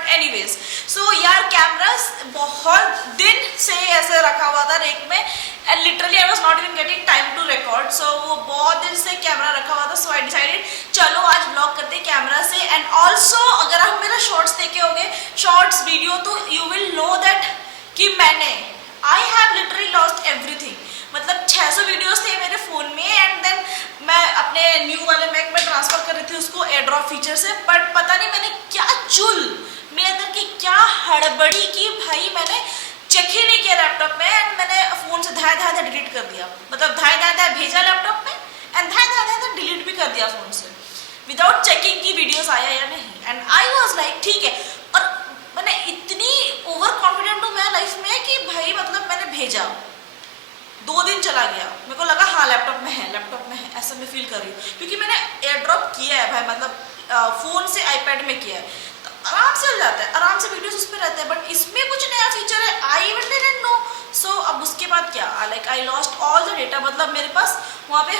But anyways so यार camera बहुत दिन से ऐसे रखा हुआ था रेक में and literally I was not even getting time to record. So वो बहुत दिन से कैमरा रखा हुआ था, सो आई डिसाइडेड चलो आज ब्लॉग करते हैं कैमरा से। एंड ऑल्सो अगर आप मेरा शॉर्ट्स देखे होंगे, शॉर्ट्स वीडियो, तो यू विल नो दैट कि मैंने I have literally lost everything. मतलब 600 वीडियोस थे मेरे फोन में एंड देन मैं अपने न्यू वाले मैक में ट्रांसफर कर रही थी उसको एयर ड्रॉप फीचर से, बट पता नहीं मैंने क्या चुल मेरे अंदर की क्या हड़बड़ी की भाई, मैंने चेक ही नहीं किया लैपटॉप में एंड मैंने फोन से धाए धाए डिलीट कर दिया। मतलब धाए धाए भेजा लैपटॉप में एंड धाए धाए डिलीट भी कर दिया फोन से विदाउट चेकिंग की वीडियोस आया या नहीं। एंड आई वाज लाइक ठीक है, और मैंने इतनी ओवर कॉन्फिडेंट हूँ मैं लाइफ में कि भाई मतलब मैंने भेजा, 2 दिन चला गया, मेरे को लगा हाँ लैपटॉप में है, ऐसा मैं फील कर रही हूँ क्योंकि मैंने एयर ड्रॉप किया है भाई, मतलब फोन से आईपैड में किया है तो आराम से हो जाता है, आराम से वीडियोस उस पर रहते हैं। बट इसमें कुछ नया फीचर है, आई इवन डिडंट नो। सो अब उसके बाद क्या, like I lost all the data. मतलब मेरे पास वहाँ पे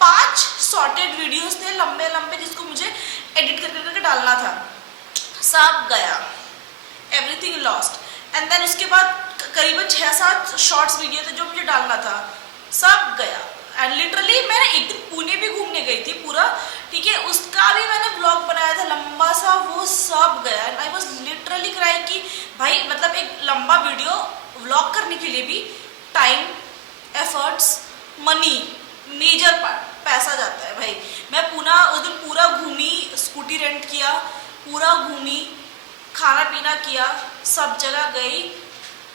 5 सॉर्टेड वीडियोस थे लंबे लंबे जिसको मुझे एडिट करके डालना था, सब गया, एवरीथिंग लॉस्ट। एंड देन उसके बाद करीबन 6-7 शॉर्ट्स वीडियो थे जो मुझे डालना था, सब गया। एंड लिटरली मैंने एक दिन पुणे भी घूमने गई थी पूरा, ठीक है, उसका भी मैंने ब्लॉग बनाया था लंबा सा, वो सब गया। And I was literally crying कि भाई मतलब एक लंबा वीडियो व्लॉग करने के लिए भी time, efforts, money, major part पैसा जाता है भाई। मैं उस दिन पूरा घूमी, स्कूटी रेंट किया, पूरा घूमी, खाना पीना किया, सब जगह गई,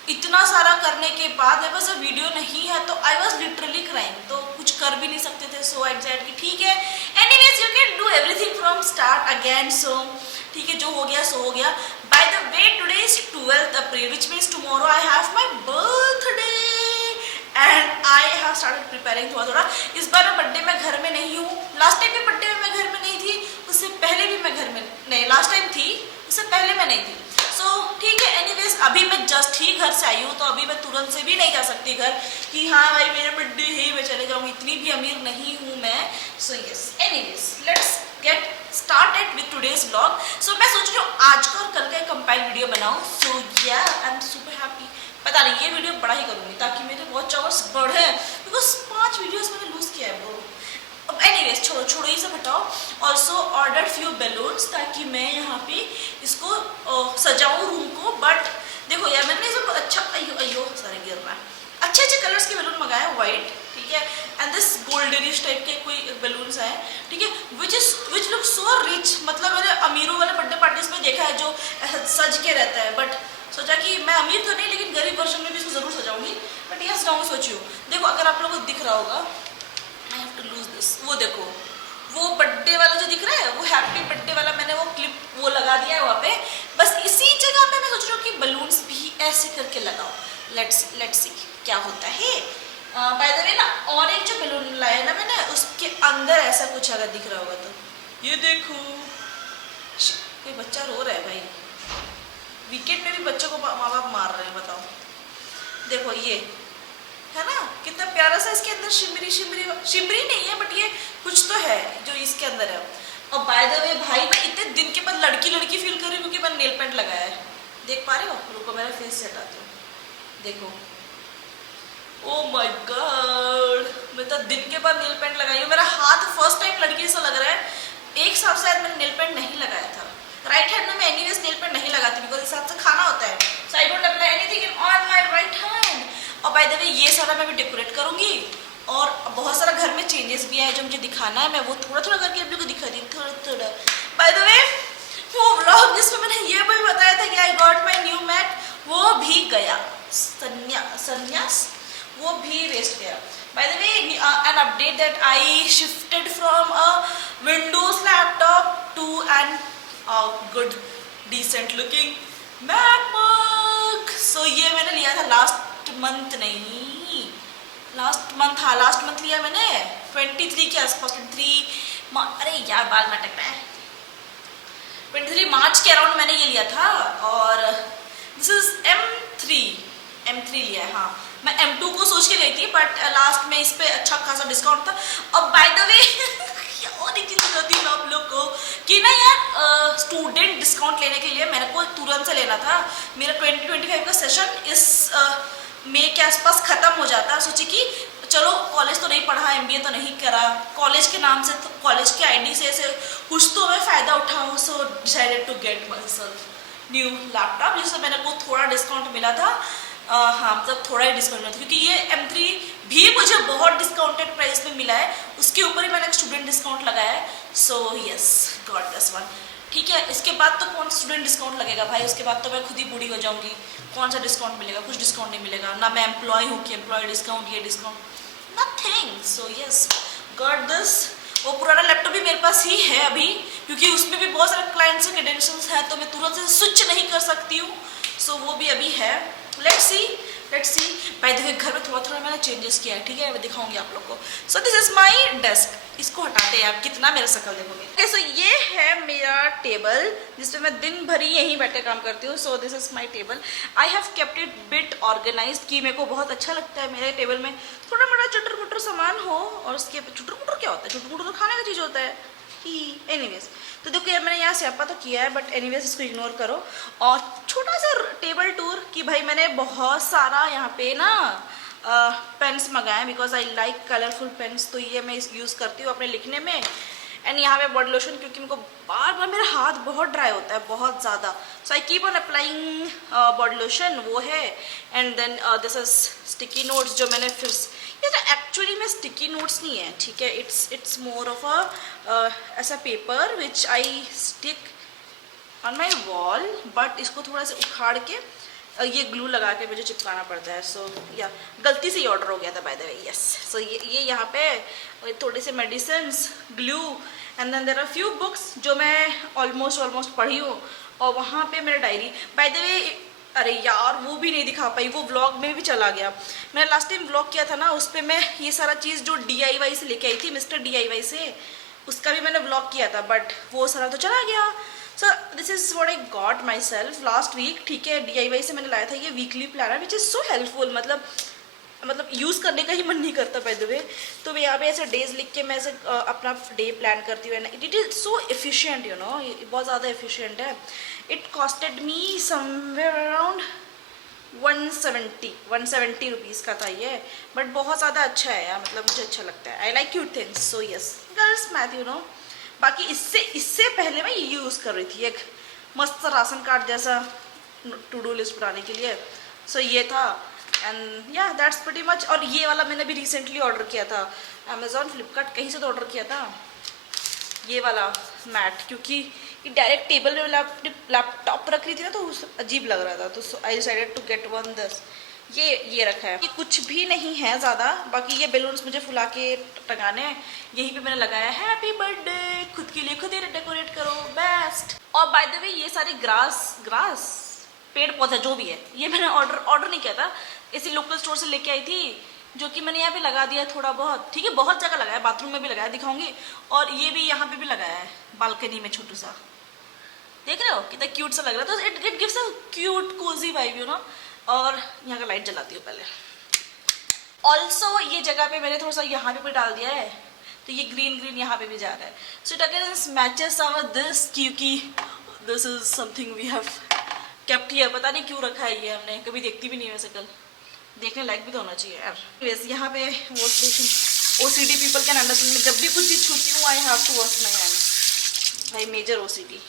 इतना सारा करने के बाद मेरे पास वीडियो नहीं है तो आई वॉज लिटरली क्राइंग, तो कुछ कर भी नहीं सकते थे। सो आई डिसाइड कि ठीक है, anyways you can do everything from start again. So ठीक है, जो हो गया सो हो गया। By the way today is 12th April which means tomorrow I have my birthday and I have started preparing थोड़ा। इस बार मैं बर्थडे में घर में नहीं हूँ, लास्ट टाइम भी बर्थडे में मैं घर में नहीं थी, उससे पहले भी मैं घर में नहीं, लास्ट टाइम थी, उससे पहले मैं नहीं थी। सो ठीक है, एनीवेज अभी मैं जस्ट ही घर से आई हूँ तो अभी मैं तुरंत से भी नहीं जा सकती घर कि हाँ भाई मेरा बर्थडे है मैं चले जाऊँगी, इतनी भी अमीर नहीं हूँ मैं। So yes, anyways let's get started with today's vlog. So मैं सोच रही हूँ आज का और कल का एक कंपाइल वीडियो बनाऊँ। सो या आई एम सुपर हैप्पी। पता नहीं ये वीडियो बड़ा ही करूँगी ताकि मेरे वॉच आवर्स बढ़े, बिकॉज 5 वीडियोस मैंने लूज किया है वो। अब एनीवेज छोड़ो ये सब हटाओ। ऑल्सो ऑर्डर फ्यू बैलून्स ताकि मैं यहाँ पे इसको सजाऊँ रूम को। बट देखो यार मैंने सब अच्छा अयो सारे गिर रहा है, अच्छे कलर्स के बैलून मंगाए, वाइट, ठीक है, एंड दिस गोल्डनिश टाइप के कोई बैलून्स आए, ठीक है, विच लुक सो रिच। मतलब मैंने अमीरों वाले बर्थडे पार्टीज में देखा है जो ऐसा सज के रहता है, बट सोचा कि मैं अमीर तो नहीं लेकिन गरीब वर्जन में भी इसको जरूर सजाऊंगी। बट यह सजाऊंगी सोचियो, देखो अगर आप लोगों को दिख रहा होगा, I have to lose this, वो देखो वो बर्थडे वाला जो दिख रहा है वो हैप्पी बर्थडे वाला मैंने वो क्लिप वो लगा दिया है वहाँ पे। बस इसी जगह पे मैं सोच रही हूँ कि बलून्स भी ऐसे करके लगाओ। लेट्स सी क्या होता है। बाय द वे ना, और एक जो बैलून लाया ना मैंने उसके अंदर ऐसा कुछ अगर दिख रहा होगा तो ये देखो, कोई बच्चा रो रहा है भाई, वीकेंड में भी बच्चों को माँ बाप मार रहे हैं, बताओ। देखो ये है ना कितना प्यारा सा, इसके अंदर शिमरी नहीं है बट ये कुछ तो है जो इसके अंदर है। और बाय द वे भाई मैं इतने दिन के बाद लड़की फील कर रही हूँ क्योंकि मैंने नेल पेंट लगाया है, देख पा रहे हो? रुको मेरा फेस से हटाती हूँ, देखो, ओ माय गॉड, मैं तो दिन के बाद नेल पेंट लगाई हूँ। मेरा हाथ फर्स्ट टाइम लड़की सा लग रहा है। एक साल शायद मैंने नेल पेंट नहीं लगाया था। राइट हैंड में मैं एनीवेज नेल पेंट नहीं लगाती बिकॉज इस हाथ से खाना होता है, so I don't apply anything in on my right hand. और बाय द वे ये सारा मैं भी डेकोरेट करूंगी और बहुत सारा घर में चेंजेस भी है जो मुझे दिखाना है, मैं वो थोड़ा थोड़ा करके आप लोग को दिखा दी, थोड़ा। बाय द वे वो व्लॉग जिसमें मैंने ये भी बताया था कि I got my new Mac, वो भी गया, संन्यास वो भी वेस्ट गया। By the way an update that I shifted from a Windows laptop to an good decent looking MacBook. So ये मैंने लिया था लास्ट मंथ लिया मैंने 23 के आसपास, 23 अरे यार बाल नाटक रहा है, 23 मार्च के अराउंड मैंने ये लिया था। और दिस इज M3 लिया है। हाँ मैं M2 को सोच के गई थी बट लास्ट में इस पे अच्छा खासा डिस्काउंट था। और बाय द वे और एक चीज बताती हूँ आप लोग को कि ना यार स्टूडेंट डिस्काउंट लेने के लिए मेरे को तुरंत से लेना था। मेरा 2025 का सेशन इस मई के आसपास ख़त्म हो जाता। सोची कि चलो कॉलेज तो नहीं पढ़ा, एमबीए तो नहीं करा, कॉलेज के नाम से, कॉलेज के आईडी से कुछ तो मैं फ़ायदा उठाऊँ। So decided to get myself new laptop, जिससे मैंने को थोड़ा डिस्काउंट मिला था। हाँ मतलब थोड़ा ही डिस्काउंट मिला था, क्योंकि ये M3 भी मुझे बहुत डिस्काउंटेड प्राइस में मिला है, उसके ऊपर ही मैंने एक स्टूडेंट डिस्काउंट लगाया है। So yes, got this one. ठीक है, इसके बाद तो कौन स्टूडेंट डिस्काउंट लगेगा भाई, उसके बाद तो मैं खुद ही बूढ़ी हो जाऊंगी, कौन सा डिस्काउंट मिलेगा, कुछ डिस्काउंट नहीं मिलेगा ना। मैं एम्प्लॉय हूँ कि एम्प्लॉय डिस्काउंट, ये discount, nothing. So yes, got this. वो पुराना लैपटॉप भी मेरे पास ही है अभी, क्योंकि उसमें भी बहुत सारे क्लाइंट्स के क्रेडेंशियल्स हैं, तो मैं तुरंत से स्विच नहीं कर सकती हूँ। सो वो भी अभी है। Let's see. भाई देखिए, घर में थोड़ा थोड़ा मैंने चेंजेस किया है, ठीक है, मैं दिखाऊंगी आप लोग को। सो दिस इज माई डेस्क। इसको हटाते हैं आप, कितना मेरा शक्ल देखोगे। सो ये है मेरा टेबल, जिसपे मैं दिन भर ही यहीं बैठे काम करती हूँ। So this is my table. I have kept it bit organize, कि मेरे को बहुत अच्छा लगता है मेरे टेबल में थोड़ा मोटा चुटर पुटर सामान हो। और उसके चुटर पुटर क्या होता है, चुटर पुटर तो खाने का चीज़ होता है ही। एनीवेज, तो देखो यार, मैंने यहाँ स्यापा तो किया है, बट एनीवेज इसको इग्नोर करो। और छोटा सा टेबल टूर, कि भाई मैंने बहुत सारा यहाँ पे ना पेन्स मंगाए, because I like colourful pens, तो ये मैं यूज़ करती हूँ अपने लिखने में। एंड यहाँ पे बॉडी लोशन, क्योंकि मेरे को बार बार मेरा हाथ बहुत ड्राई होता है, बहुत ज़्यादा। So I keep on applying body lotion, वो है। And then this is sticky notes, जो मैंने फिर ये तो एक्चुअली में स्टिकी नोट्स नहीं है, ठीक है, इट्स मोर ऑफ अ ऐसा paper which I stick on my wall, but इसको थोड़ा सा उखाड़ के ये ग्लू लगा के मुझे चिपकाना पड़ता है। सो या गलती से ही ऑर्डर हो गया था by the way, yes. So ये यहाँ पे थोड़े से medicines, glue, and then there are few books जो मैं ऑलमोस्ट पढ़ी हूँ। और वहाँ पे मेरा डायरी, बाय द वे, अरे यार वो भी नहीं दिखा पाई, वो व्लॉग में भी चला गया। मैंने लास्ट टाइम व्लॉग किया था ना, उस पर मैं ये सारा चीज़ जो DIY से लेके आई थी, मिस्टर DIY से, उसका भी मैंने व्लॉग किया था, बट वो सारा तो चला गया। So this is what I got myself last week, ठीक है। DIY से मैंने लाया था ये weekly planner, which is so helpful, मतलब यूज़ करने का ही मन नहीं करता बाय द वे। तो मैं यहाँ पे ऐसे डेज लिख के मैं ऐसे अपना डे प्लान करती हूँ। It is so efficient, you know, ये बहुत ज़्यादा एफिशिएंट है। It costed me somewhere around 170 rupees का था ये, बट बहुत ज़्यादा अच्छा है यार, मतलब मुझे अच्छा लगता है। I like cute things, so yes, girls math, you know. बाकी इससे पहले मैं ये यूज़ कर रही थी, एक मस्त राशन कार्ड जैसा टू डू लिस्ट बनाने के लिए। सो ये था, एंड या दैट्स प्रीटी मच। और ये वाला मैंने भी रिसेंटली ऑर्डर किया था, अमेजोन, फ्लिपकार्ट, कहीं से तो ऑर्डर किया था ये वाला मैट, क्योंकि ये डायरेक्ट टेबल में लैपटॉप रख रही थी ना, तो अजीब लग रहा था, तो I decided to get one this. ये रखा है, ये कुछ भी नहीं है ज़्यादा। बाकी ये बैलून्स मुझे फुला के टंगाने हैं, यहीं पे मैंने लगाया है हैप्पी बर्थडे, खुद के लिए खुद ही डेकोरेट करो, बेस्ट। और बाय द वे, ये सारे ग्रास पेड़ पौधा जो भी है, ये मैंने ऑर्डर नहीं किया था, इसी लोकल स्टोर से लेके आई थी, जो कि मैंने यहाँ पे लगा दिया थोड़ा बहुत, ठीक है, बहुत जगह लगाया, बाथरूम में भी लगाया, दिखाऊंगी। और ये भी यहाँ पे भी लगाया है बालकनी में, छोटू सा, देख रहे हो कितना क्यूट सा लग रहा है। तो it gives a cute cosy vibe, you know. और यहाँ का लाइट जलाती हूँ पहले। ऑल्सो ये जगह पे मैंने थोड़ा सा यहाँ पे भी डाल दिया है, तो ये ग्रीन यहाँ पे भी जा रहा है। So it again matches our this, क्योंकि this is something we have kept here. पता नहीं क्यों रखा है ये, हमने कभी देखती भी नहीं वैसे, कल देखने लायक भी तो होना चाहिए यार। वैसे यहाँ पे wash basin, OCD people can understand, जब भी कुछ चीज़ छूती हूँ I have to wash my hand, भाई मेजर OCD।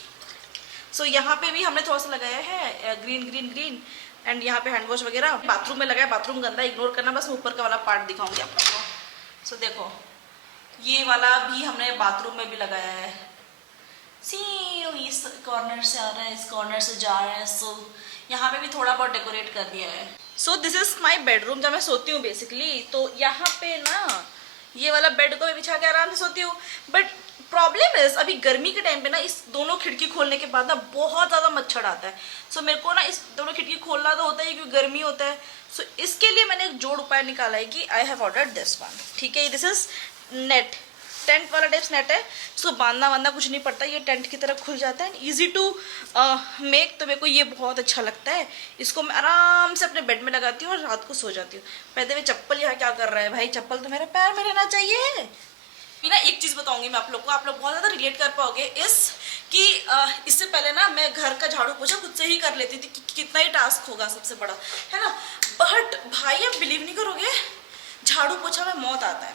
सो यहाँ पे भी हमने थोड़ा सा लगाया है ग्रीन, एंड यहाँ पे हैंड वॉश वगैरह। बाथरूम में लगाया, बाथरूम गंदा इग्नोर करना, बस ऊपर का वाला पार्ट दिखाऊंगी आप लोगों को। सो देखो, ये वाला भी हमने बाथरूम में भी लगाया है। सी इस कॉर्नर से आ रहा है, इस कॉर्नर से जा रहा है। सो यहाँ पे भी थोड़ा बहुत डेकोरेट कर दिया है। सो दिस इज माई बेडरूम, जब मैं सोती हूँ बेसिकली। तो यहाँ पे ना ये वाला बेड को मैं बिछा के आराम से सोती हूँ, बट प्रॉब्लम इज अभी गर्मी के टाइम पे ना, इस दोनों खिड़की खोलने के बाद ना बहुत ज़्यादा मच्छर आता है। सो मेरे को ना इस दोनों खिड़की खोलना तो होता है क्योंकि गर्मी होता है। सो इसके लिए मैंने एक जोड़ उपाय निकाला है कि I have ordered this one, ठीक है। दिस इज नेट, टेंट वाला टाइप्स नेट है, इसको बांधना कुछ नहीं पड़ता, ये टेंट की तरह खुल जाता है, ईजी टू मेक। तो मेरे को ये बहुत अच्छा लगता है। इसको मैं आराम से अपने बेड में लगाती हूँ और रात को सो जाती हूँ। पहले में चप्पल यहाँ क्या कर रहा है भाई, चप्पल तो मेरे पैर में रहना चाहिए। अभी ना एक चीज़ बताऊंगी मैं आप लोग को, आप लोग बहुत ज़्यादा रिलेट कर पाओगे इस कि इससे पहले ना मैं घर का झाड़ू पोछा खुद से ही कर लेती थी कि कितना ही टास्क होगा सबसे बड़ा, है ना। बट भाई आप बिलीव नहीं करोगे, झाड़ू पोछा में मौत आता है,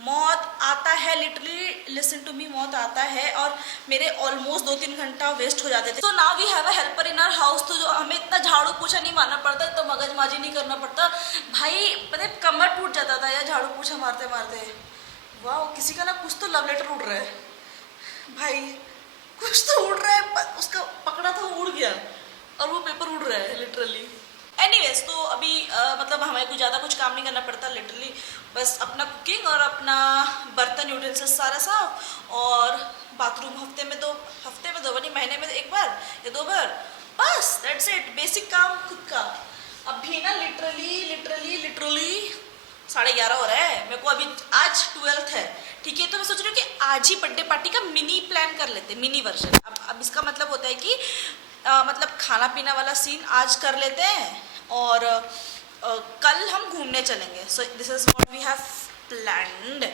मौत आता है, लिटरली लिसन टू मी, मौत आता है। और मेरे ऑलमोस्ट 2-3 घंटा वेस्ट हो जाते थे। तो now we have a helper in our house, तो जो हमें इतना झाड़ू पोछा नहीं मारना पड़ता, तो मगजमाजी नहीं करना पड़ता। भाई मतलब कमर टूट जाता था यार झाड़ू पोछा मारते मारते। वाह, किसी का ना कुछ तो लव लेटर उड़ रहा है भाई, कुछ तो उड़ रहा है, उसका पकड़ा था उड़ गया और वो पेपर उड़ रहा है लिटरली। एनीवेज, तो अभी मतलब हमें कुछ ज़्यादा कुछ काम नहीं करना पड़ता, लिटरली बस अपना कुकिंग और अपना बर्तन यूटेंसिल्स सारा साफ, और बाथरूम हफ्ते में दो बार नहीं, महीने में एक बार या 2 बार, बस दैट्स इट, बेसिक काम खुद का। अभी ना लिटरली 11:30 हो रहा है मेरे को, अभी आज 12th है, ठीक है। तो मैं सोच रही हूँ कि आज ही बर्थडे पार्टी का मिनी प्लान कर लेते हैं, मिनी वर्जन। अब इसका मतलब होता है कि मतलब खाना पीना वाला सीन आज कर लेते हैं, और कल हम घूमने चलेंगे। So this is what we have planned.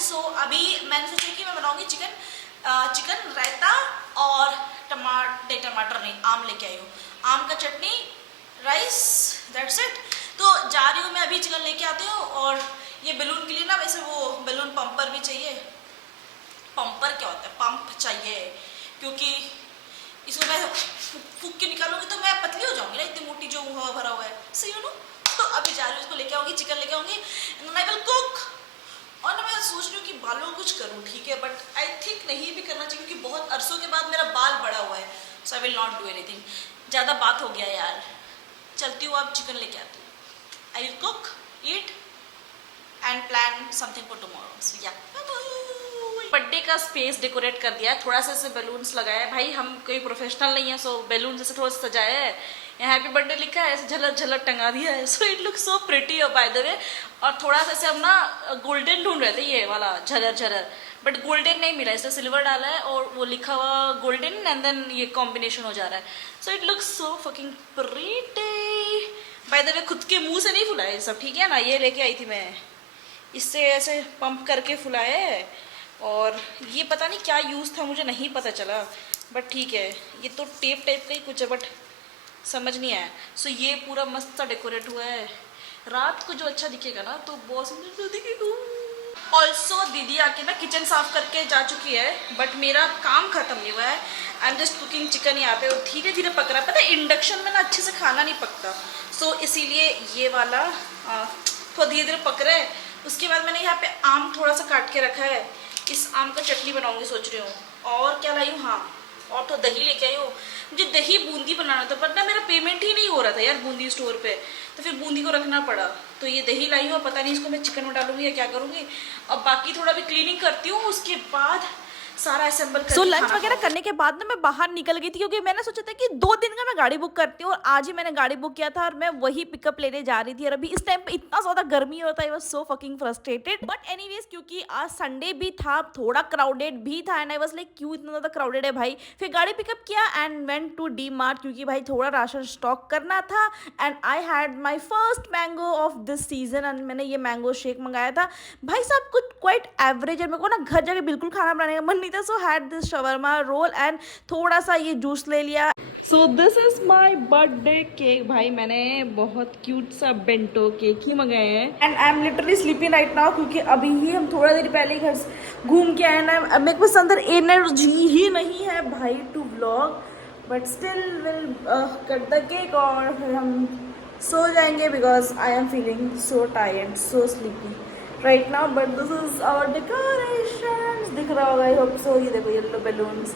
So अभी मैंने सोचा कि मैं बनाऊंगी चिकन रायता और टमाटर नहीं, आम लेके आई हूँ, आम का चटनी, राइस, दैट्स इट। तो जा रही हूँ मैं अभी, चिकन लेके आती हूँ। और ये बैलून के लिए ना वैसे वो बैलून पंपर भी चाहिए, पंपर क्या होता है, पंप चाहिए, क्योंकि इसको मैं फूक के निकालूंगी तो मैं पतली हो जाऊंगी ना, इतनी मोटी जो हवा भरा हुआ है, सही हो ना। तो अभी जा रही हूँ, इसको लेके आऊंगी, चिकन लेके आऊंगी, एंड आई विल कुक। और ना मैं सोच रही हूँ कि बालों को कुछ करूँ, ठीक है, बट आई थिंक नहीं भी करना चाहिए, क्योंकि बहुत अरसों के बाद मेरा बाल बड़ा हुआ है। So I will not do anything. ज़्यादा बात हो गया यार, चलती हूँ, अब चिकन लेके आती हूँ। I will cook, eat and plan something for tomorrow. So या बर्थडे का स्पेस डेकोरेट कर दिया है, थोड़ा सा ऐसे बैलून्स लगाया है। भाई हम कोई प्रोफेशनल नहीं है, सो बैलून जैसे थोड़ा सा सजाया है, यहाँ हैप्पी बर्थडे लिखा है, ऐसे झलक झलक टंगा दिया है। So it look so pretty bye the वे। और थोड़ा सा ऐसे हम ना गोल्डन ढूंढ रहे थे, ये वाला झलर, बट गोल्डन नहीं मिला, इसलिए सिल्वर डाला है, और वो लिखा हुआ गोल्डन एंड देन ये कॉम्बिनेशन हो जा रहा है। So it looks so fucking pretty bye the वे। खुद के मुंह से नहीं फुलाया ये सब, ठीक है ना, ये लेके आई थी मैं, इससे ऐसे पंप करके फुलाया है। और ये पता नहीं क्या यूज़ था, मुझे नहीं पता चला, बट ठीक है, ये तो टेप टाइप का ही कुछ है, बट समझ नहीं आया। सो ये पूरा मस्त सा डेकोरेट हुआ है, रात को जो अच्छा दिखेगा ना तो बहुत सुंदर दिखेगा। ऑल्सो दीदी आके ना किचन साफ करके जा चुकी है, बट मेरा काम खत्म नहीं हुआ है। I am just cooking chicken यहाँ पे, और धीरे धीरे पक रहा है। पता है इंडक्शन में ना अच्छे से खाना नहीं पकता, सो इसीलिए ये वाला थोड़ा धीरे धीरे पक रहा है। उसके बाद मैंने यहाँ पे आम थोड़ा सा काट के रखा है, इस आम का चटनी बनाऊंगी सोच रही हूँ। और क्या लाई हूँ, हाँ, और तो दही लेके आई हूँ। मुझे दही बूंदी बनाना था, पर ना मेरा पेमेंट ही नहीं हो रहा था यार बूंदी स्टोर पे, तो फिर बूंदी को रखना पड़ा। तो ये दही लाई हूँ, पता नहीं इसको मैं चिकन में डालूंगी या क्या करूँगी। अब बाकी थोड़ा भी क्लीनिंग करती हूँ, उसके बाद सारा असेंबल कर। सो लंच वगैरह करने के बाद ना मैं बाहर निकल गई थी, क्योंकि मैंने सोचा था कि 2 दिन का मैं गाड़ी बुक करती हूँ, और आज ही मैंने गाड़ी बुक किया था और मैं वही पिकअप लेने जा रही थी। और अभी इस टाइम पे इतना ज़्यादा गर्मी होता है, I was so fucking frustrated. But anyways, क्योंकि आज संडे भी था, थोड़ा क्राउडेड भी था, एंड आई वाज लाइक क्यों इतना ज़्यादा क्राउडेड है भाई। फिर गाड़ी पिकअप किया and went to D Mart, क्योंकि भाई थोड़ा राशन स्टॉक करना था। And I had my first mango of this season, and मैंने ये मैंगो शेक मंगाया था। भाई साहब कुछ क्वाइट एवरेज है, मेरे को ना घर जाके बिल्कुल खाना बनाने का मन नहीं था। So had this shawarma roll and थोड़ा सा ये जूस ले लिया। So this is my birthday cake. भाई मैंने बहुत क्यूट सा बेंटो केक ही मंगाए हैं, and I am literally sleeping right now, क्योंकि अभी ही हम थोड़ा देर पहले घर से घूम के आए ना। मेरे पास अंदर एनर्जी ही नहीं है भाई to vlog, but still will cut the cake और फिर हम सो जाएंगे, because I am feeling so tired, so sleepy right now. But this is our decorations, दिख रहा होगा, I hope so. ये देखो yellow balloons,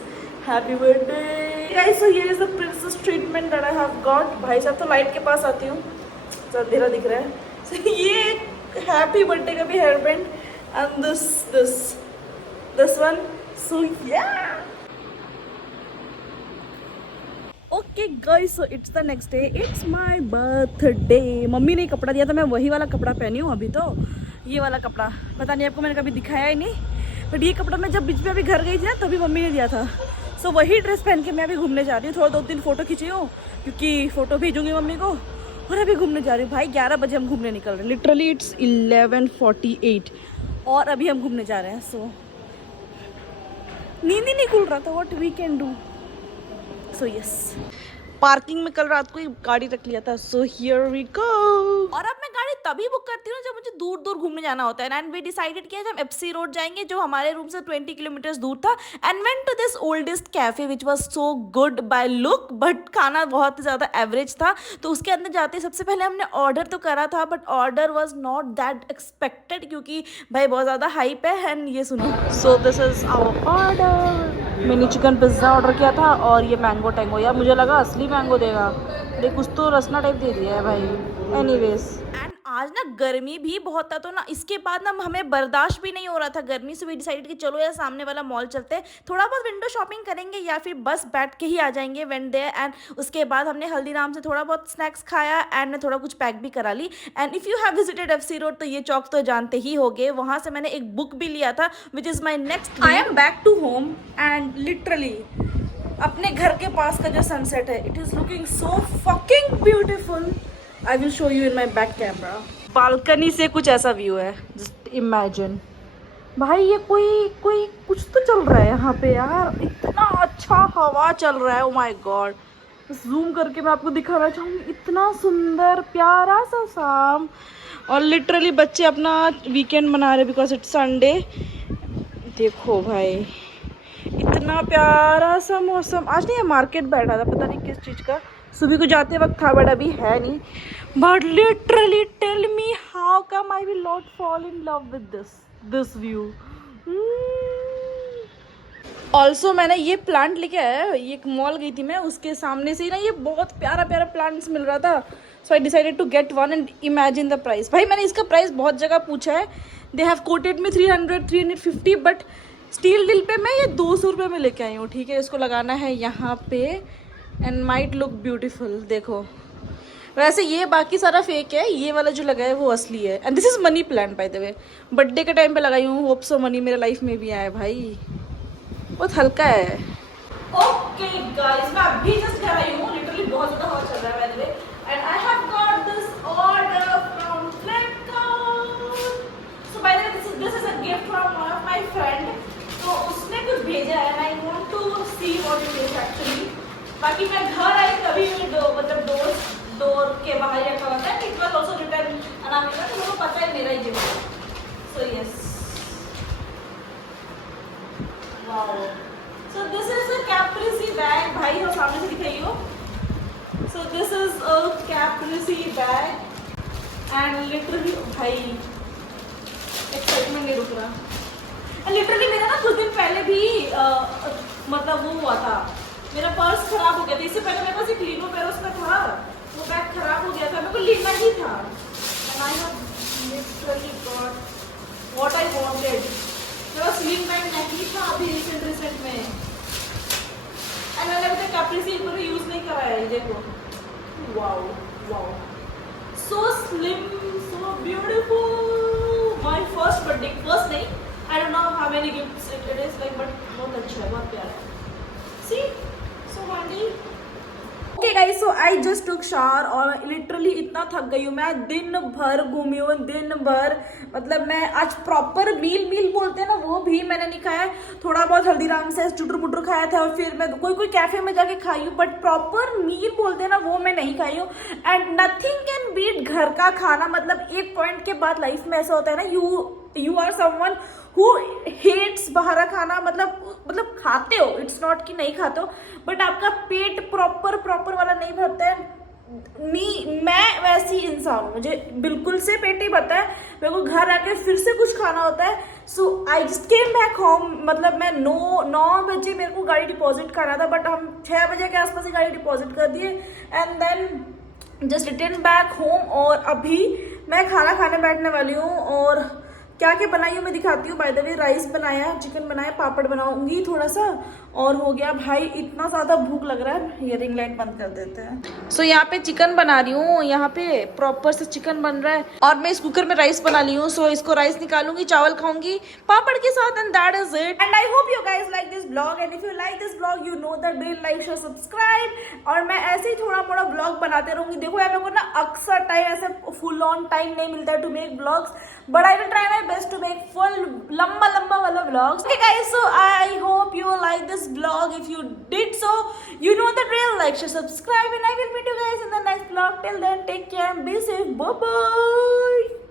happy birthday guys. So here is the princess treatment that I have got. भाई साहब तो light के पास आती हूँ, तो अंधेरा दिख रहा है। So ये हैप्पी बर्थडे का भी hair band, and this one. So yeah. Okay guys, so it's the next day, it's my birthday. Mummy ने कपड़ा दिया था, मैं वही वाला कपड़ा पहनी हूँ अभी। तो ये वाला कपड़ा पता नहीं आपको मैंने कभी दिखाया ही नहीं, बट ये कपड़ा मैं जब बीच में अभी घर गई थी ना, तभी मम्मी ने दिया था। सो वही ड्रेस पहन के मैं अभी घूमने जा रही हूँ। थोड़ा 2-3 फोटो खींची हूँ, क्योंकि फोटो भेजूंगी मम्मी को, और अभी घूमने जा रही हूँ। भाई 11 बजे हम घूमने निकल रहे हैं, लिटरली इट्स 11:48। और अभी हम घूमने जा रहे हैं। सो नींद ही नहीं खुल रहा था, what we can do. So yes, parking में कल रात को ही गाड़ी रख लिया था। So here we go. और अब मैं गाड़ी तभी बुक करती हूँ जब मुझे दूर दूर घूमने जाना होता है। एंड वी डिसाइडेड किया हम एफसी रोड जाएंगे, जो हमारे रूम से 20 किलोमीटर दूर था। And went to this oldest cafe which was so good by look, but खाना बहुत ज़्यादा एवरेज था। तो उसके अंदर जाते सबसे पहले हमने ऑर्डर तो करा था, but order was not that expected, क्योंकि भाई बहुत ज़्यादा हाइप है। एंड ये सुनो, so this is our order. मैंने चिकन पिज्ज़ा ऑर्डर किया था और ये मैंगो टैंगो। यार मुझे लगा असली मैंगो देगा, लेकिन कुछ तो रसना टाइप दे दिया है भाई। एनीवेज, एंड आज ना गर्मी भी बहुत था, तो ना इसके बाद ना हमें बर्दाश्त भी नहीं हो रहा था गर्मी से। भी डिसाइड कि चलो यार सामने वाला मॉल चलते हैं, थोड़ा बहुत विंडो शॉपिंग करेंगे या फिर बस बैठ के ही आ जाएंगे वेंट देयर। एंड उसके बाद हमने हल्दीराम से थोड़ा बहुत स्नैक्स खाया एंड थोड़ा कुछ पैक भी करा ली। And if you have visited FC road तो ये चौक तो जानते ही होगे। वहाँ से मैंने एक बुक भी लिया था which is my next. I am back to home and literally अपने घर के पास का जो सनसेट है, it is looking so fucking beautiful. I will show you in my back camera. Balcony से कुछ ऐसा व्यू है, जस्ट इमेजिन। भाई ये कोई कुछ तो चल रहा है यहाँ पे यार, इतना अच्छा हवा चल रहा है। ओ माय गॉड, जूम करके मैं आपको दिखाना चाहूँगी। इतना सुंदर प्यारा सा शाम, और लिटरली बच्चे अपना वीकेंड मना रहे बिकॉज इट्स संडे। देखो भाई इतना प्यारा सा मौसम। आज नहीं मार्केट बैठा था, पता नहीं किस चीज़ का, सुबह को जाते वक्त था बट अभी है नहीं। But literally tell me how come I will not fall in love with this view. Also मैंने ये प्लांट लेके आया है, ये एक मॉल गई थी मैं, उसके सामने से ही ना ये बहुत प्यारा प्यारा प्लांट्स मिल रहा था। So I decided to get one and imagine the price. भाई मैंने इसका प्राइस बहुत जगह पूछा है, they have quoted me 300-350, but steal deal पे मैं ये 200 रुपये में लेके आई हूँ। ठीक है, इसको लगाना है यहाँ पे एंड माइट लुक ब्यूटीफुल। देखो वैसे ये बाकी सारा फेक है, ये वाला जो लगा है वो असली है। And this is money plant by the way, birthday के टाइम पे लगाई हूँ, होप सो मनी मेरे लाइफ में भी आए भाई। बहुत हल्का है। ओके गाइस, मैं अभी जस्ट घर आई हूँ, लिटरली बहुत ज़्यादा हवा चल रहा है by the way. And I have got this order from Flipkart. So by the way this is a gift from one of my friend. तो उसने कुछ भेजा है, I want to see what it is actually. बाकी मैं घर आई तभी मतलब डोर के बाहर रखा हुआ था। It was also written Anamika, तो मुझे पता है मेरा ही गिफ्ट है। So yes, wow. So this is a Caprese bag. भाई हो सामने से दिखाई हो। So this is a Caprese bag and literally भाई एक्साइटमेंट नहीं रुक रहा। लिटरली मेरा ना कुछ दिन पहले भी मतलब वो हुआ था, मेरा पर्स खराब हो गया था। इससे पहले मेरे पास एक लीनो पेरोस का था, वो बैग खराब हो गया था, मेरे को लेना ही था। And I have literally got what I wanted. मेरा स्लिम बैग नहीं था अभी रिसेंट में, एंड मैंने अभी तक कैप्रिसी पूरा यूज नहीं करा है। देखो, wow wow, so slim, so beautiful. My first birthday, first नहीं, I don't know how many gifts it is like, but बहुत अच्छा है, बहुत प्यारा है। See so handy. Okay guys, so I just took shower और लिटरली इतना थक गई हूँ मैं। दिन भर घूमी हूँ, दिन भर, मतलब मैं आज प्रॉपर मील बोलते हैं ना, वो भी मैंने नहीं खाया। थोड़ा बहुत हल्दीराम से चुटर पुटर खाया था और फिर मैं कोई कैफे में जाके खाई हूँ, बट प्रॉपर मील बोलते हैं ना वो मैं नहीं खाई हूँ। एंड नथिंग कैन बीट घर का खाना। मतलब एक पॉइंट के बाद लाइफ में ऐसा होता है ना, you are someone who hates बाहर का खाना। मतलब खाते हो, इट्स नॉट कि नहीं खाते हो, बट आपका पेट प्रॉपर वाला नहीं भरता है। मैं वैसी इंसान हूँ, मुझे बिल्कुल से पेट नहीं भरता है, मेरे को घर आके फिर से कुछ खाना होता है। So I just came back home. मतलब मैं 9 बजे मेरे को गाड़ी डिपॉजिट करना था, बट हम 6 बजे के आसपास ही गाड़ी डिपॉजिट कर दिए and then just return back home. और अभी मैं खाना खाने बैठने वाली हूँ, और क्या क्या बनाई हूँ मैं दिखाती हूँ। बाय द वे राइस बनाया, चिकन बनाया, पापड़ बनाऊंगी थोड़ा सा, और हो गया। भाई इतना ज़्यादा भूख लग रहा है, ये रिंग लाइट बंद कर देते हैं। सो यहाँ पे चिकन बना रही हूँ, यहाँ पे प्रॉपर से चिकन बन रहा है, और मैं इस कुकर में राइस बना ली हूँ। सो इसको राइस निकालूंगी, चावल खाऊंगी पापड़ के साथ, and that is it. And I hope you guys like this blog, and if you like this blog, you know that, like share subscribe. और मैं ऐसे ऐसे ही थोड़ा मोड़ा ब्लॉग बनाते रहूंगी। देखो यार मेरे को ना अक्सर टाइम ऐसे फुल ऑन टाइम नहीं मिलता है to make vlogs, but I will try my best to make full लंबा वाला vlogs. Okay guys, so I hope you like this vlog. If you did so, you know the drill. Like, share, subscribe, and I will meet you guys in the next vlog. Till then, take care and be safe. Bye bye.